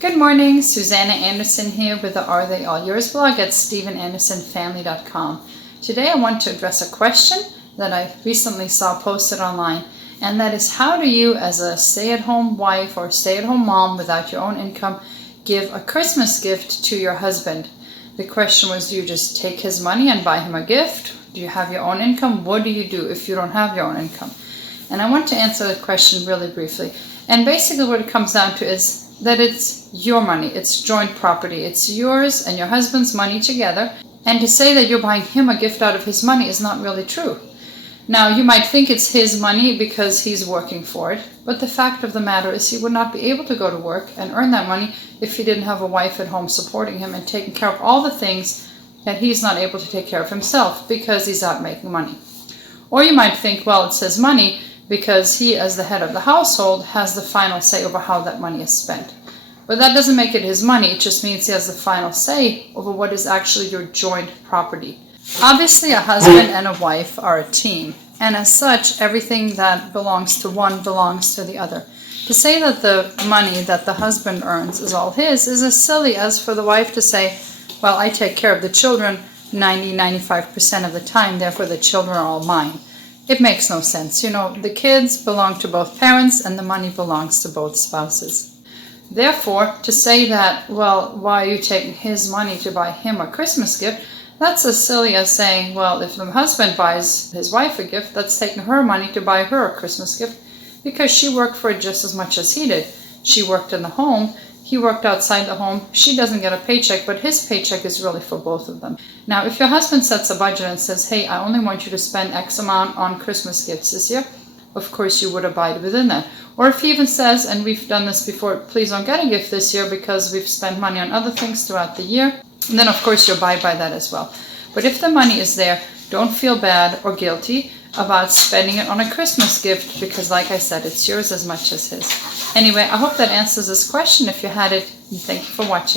Good morning, Susanna Anderson here with the Are They All Yours blog at StephenAndersonFamily.com. Today I want to address a question that I recently saw posted online, and that is, how do you as a stay-at-home wife or stay-at-home mom without your own income give a Christmas gift to your husband? The question was, do you just take his money and buy him a gift? Do you have your own income? What do you do if you don't have your own income? And I want to answer that question really briefly. And basically what it comes down to is that it's your money, it's joint property, it's yours and your husband's money together, and to say that you're buying him a gift out of his money is not really true. Now, you might think it's his money because he's working for it, but the fact of the matter is he would not be able to go to work and earn that money if he didn't have a wife at home supporting him and taking care of all the things that he's not able to take care of himself because he's out making money. Or you might think, well, it's his money because he, as the head of the household, has the final say over how that money is spent. But that doesn't make it his money, it just means he has the final say over what is actually your joint property. Obviously, a husband and a wife are a team, and as such, everything that belongs to one belongs to the other. To say that the money that the husband earns is all his is as silly as for the wife to say, well, I take care of the children 90-95% of the time, therefore the children are all mine. It makes no sense. You know, the kids belong to both parents and the money belongs to both spouses. Therefore, to say that, well, why are you taking his money to buy him a Christmas gift? That's as silly as saying, well, if the husband buys his wife a gift, that's taking her money to buy her a Christmas gift because she worked for it just as much as he did. She worked in the home. He worked outside the home. She doesn't get a paycheck, but his paycheck is really for both of them. Now, if your husband sets a budget and says, hey, I only want you to spend X amount on Christmas gifts this year, of course you would abide within that. Or if he even says, and we've done this before, please don't get a gift this year because we've spent money on other things throughout the year, then of course you abide by that as well. But if the money is there, don't feel bad or guilty about spending it on a Christmas gift because, like I said, it's yours as much as his. Anyway, I hope that answers this question. If you had it, thank you for watching.